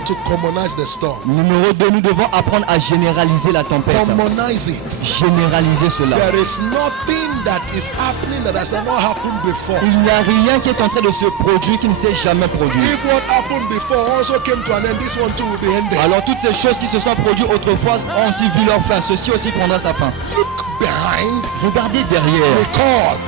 learn to commonize the storm. Numéro 2, nous devons apprendre à généraliser la tempête. Commonize it. Généraliser cela. There is nothing that is happening that has never happened before. Il n'y a rien qui est en train de se produire qui ne s'est jamais produit. If what happened before also came to an end, this one too will be ended. Alors toutes ces choses qui se sont produites autrefois ont aussi vu leur fin. Ceci aussi prendra sa fin. Look behind. Regardez derrière. Recall.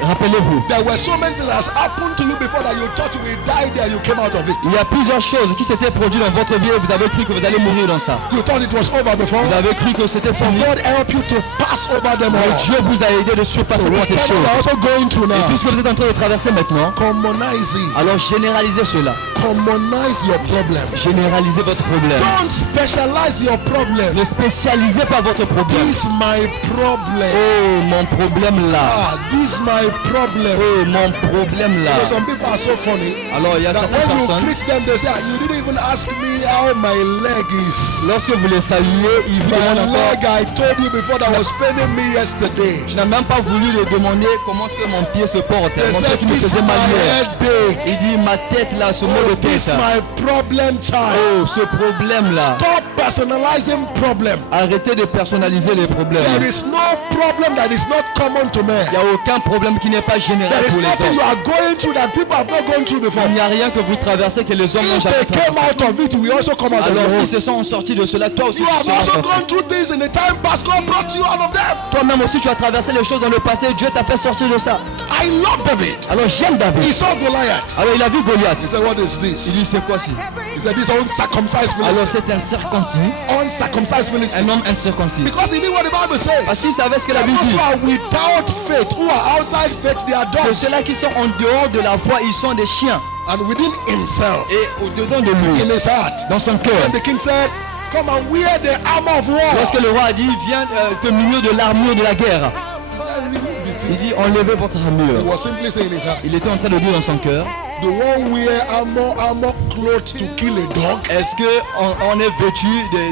Rappelez-vous. There were so many things that has happened to you before that you thought you will die there, you came out of it. Il y a plusieurs choses qui s'étaient produites dans votre vie et vous avez cru que vous allez mourir dans ça. You thought it was over before. Vous avez cru que c'était fini. God help you to pass over them all. Mais Dieu vous a aidé de surpasser toutes ces choses. Also going through Et now. puisque vous êtes en train de traverser maintenant, Commonize it. alors généralisez cela. Commonize your problem. Généralisez votre problème. Don't specialize your problem. Ne spécialisez pas votre problème. This my problem. Oh, mon problème là. Ah, this my problem. Oh, mon problème là. So some people are so funny. Alors il y a That certaines when you personnes, greet them, they say, you didn't even ask me how my leg is. lorsque vous les saluez, ils vous My demandent encore. leg, I told you before, that was paining me yesterday. Je n'ai même pas voulu lui demander comment est-ce que mon pied se porte. They Mon pied said, qui me this faisait my mal hier. headache. Il dit ma tête là, ce mot de This tête. my problem, child. Oh, ce problème là. Stop personalizing problem. Arrêtez de personnaliser les There problèmes. is no problem that is not common to men. Il n'y a aucun problème qui n'est pas général There is pour les nothing you hommes. are going through that people have not gone through before. Il n'y a rien que vous traversez que les hommes n'ont If jamais they came traversé. out of it, we also come out of Alors it. s'ils se sont sortis de cela, toi aussi You tu have seras also sorti. gone through things in the time past. God brought you out of them. Toi-même aussi tu as traversé les choses dans le passé, Dieu t'a fait sortir de ça. I love David. Alors j'aime He David. saw Goliath. Alors il a vu Goliath. He said, what is Il this? dit c'est quoi ci? He said, this uncircumcised Alors Philistine. c'est un circoncis, Uncircumcised un Philistine. homme incirconcis. Because he knew what the Bible says. Parce qu'il savait ce que la That Bible those dit. who are without faith, who are outside faith, they are Que dogs. ceux-là qui sont en dehors de la foi, ils sont des chiens. And within himself, Et au-dedans de lui, in his heart, dans son cœur. and the king said, come and wear the armor of war. Lorsque le roi a dit viens te munir de l'armure de la guerre, He said, remove the il thing. dit enlevez votre He armure. was simply saying in his heart, Il était en train de dire dans son cœur, the one wear armor clothes to kill a dog. est-ce que on est vêtu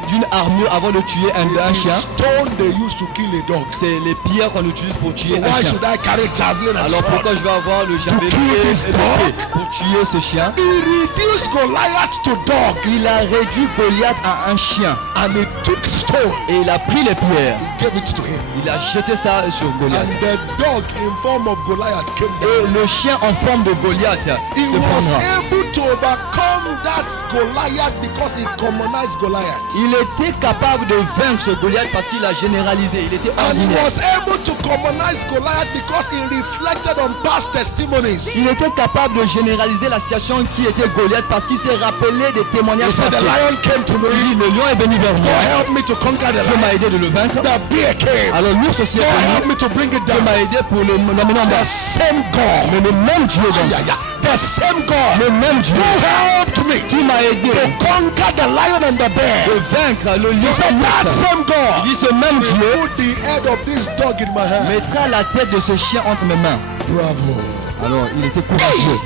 d'une armure avant de tuer un It is chien? stone they used to kill a dog. C'est les pierres qu'on utilise pour tuer un Why chien. should I carry javelin and Alors sword? pourquoi je vais avoir le javelin kill et this l'épée pour tuer ce chien? He reduced Goliath to dog, Il a réduit Goliath à un chien and he took stone, et il a pris les pierres. gave it to him, Il a jeté ça sur and Goliath. the dog in form of Goliath came down. Et le chien en forme de Goliath He se was fondra. able to overcome that Goliath because he commonized Goliath. Il était capable de vaincre ce Goliath parce qu'il a généralisé. Il était And he ordinaire. was able to commonize Goliath because he reflected on past testimonies. Il était capable de généraliser la situation qui était Goliath parce qu'il s'est rappelé des He témoignages said, the passés. lion came to me. Il dit, le lion est venu vers God moi. help me to conquer the Dieu m'a lion. aidé de le vaincre. The bear came. Alors l'ours aussi est God help venu. me to bring it Dieu down. m'a aidé pour l'amener en The bas. same God. Mais le même Dieu donc, Yeah, yeah. The same God le même Dieu who helped me qui m'a aidé to conquer the lion and the bear. de vaincre le lion He said, et that l'ours. same God Il dit ce même will Dieu put the head of this dog in my hand. mettra la tête de ce chien entre mes mains. Bravo. Alors il était courageux.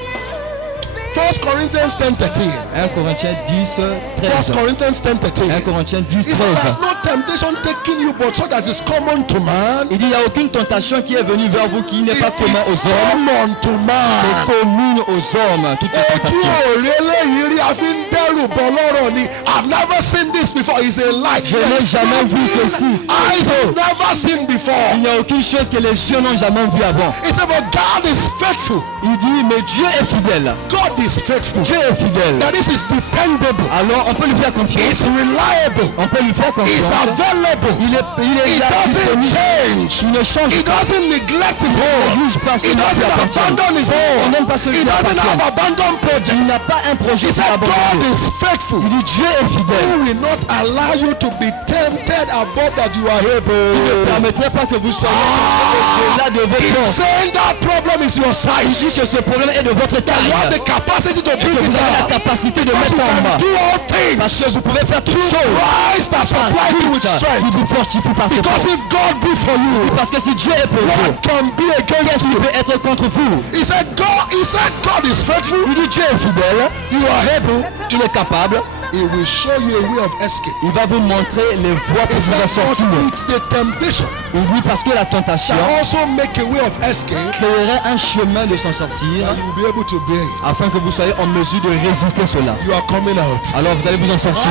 1 Corinthians 10:13. 1 Corinthiens 10, 1 13. Corinthians 1 10:13. Corinthiens 10, He said, 13. there's no temptation taking you, but such as is common to man. Il dit, il n'y a aucune tentation qui est venue vers vous qui n'est pas It commune is aux hommes. common to C'est man. commune aux hommes, toutes ces Ojú tentations. òrèlè yìí rí àfi ń dẹ́rù bọ̀ lọ́rọ̀ ni. I've never seen this before. It's a lie. Je n'ai jamais vu ceci. Eyes has never seen before. Il n'y a aucune chose que les yeux n'ont jamais vu avant. He said, but God is faithful. Il dit, mais Dieu est fidèle. God is faithful. Dieu est fidèle. That this is dependable. Alors on peut lui faire It's confiance. reliable. On peut lui faire It's confiance. available. Il est He là, doesn't disponible. change. Il ne change He pas. doesn't neglect his Il own. n'exige pas He celui qui doesn't appartient. abandon his Il own. n'aime pas celui He qui doesn't have appartient. abandoned Il projects. n'a pas un projet He pour said God abandonner. is faithful. Il dit Dieu est fidèle. He will not allow you to be tempted above that you are Il ne able. permettrait pas que vous soyez au-delà de vos He's forces. saying that problem is your Il dit size. que ce problème est de votre You have the taille. capacity to Et que bring it vous avez la down. capacité de Because mettre you ça en can bas. do all Parce que things. vous pouvez faire toutes choses. Christ that supplies you with Il strength. vous fortifie par ses Because forces. if God be for you, Parce que si Dieu est pour vous, what can be against qu'est-ce qui you? peut être contre vous? He said God is faithful. Il dit Dieu est fidèle. You are able. Il est capable. He will show you a way of escape. Il va vous montrer les voies pour He vous en said, sortir. "God meets the temptation Il dit parce que la tentation shall also make a way of escape, créerait un chemin de s'en sortir and you will be able to bear it." afin que vous soyez en mesure de résister cela. You are coming out. Alors vous allez vous en sortir.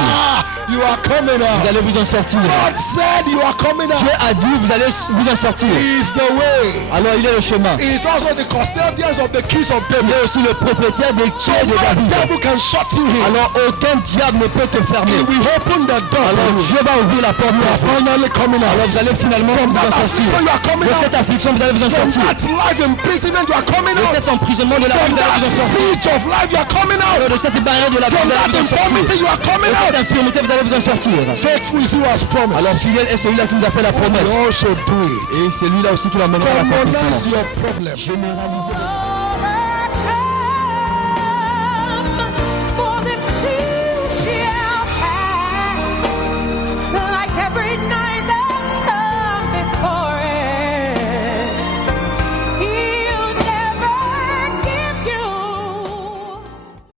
You are coming Vous out. allez vous en sortir. God said you are coming Dieu out. a dit vous allez vous en sortir. He is the way. Alors il est le chemin. He is also the custodian of the keys of Il David. est aussi le propriétaire des So clés de no David. devil can shut you in. Alors aucun diable ne peut te fermer. He will open the door Alors for you. Dieu va ouvrir la porte You pour are vous. finally coming Alors out. vous allez finalement From vous en that sortir. affliction, you are coming De out. cette affliction, vous allez vous en From sortir. that life imprisonment, you are coming De out. cet emprisonnement de la vie, From vous allez that vous en sortir. siege of life, you are coming out. De cette barrière de la vie, From vous allez that vous en sortir. infirmity, you are coming De cette out. infirmité, vous allez vous en sortir. Faithful is who has promised. Alors fidèle est celui-là qui nous a fait la promesse. You also do it. Et c'est lui-là aussi qui l'emmènera à Commonize l'accomplissement. your problem. Généralisez votre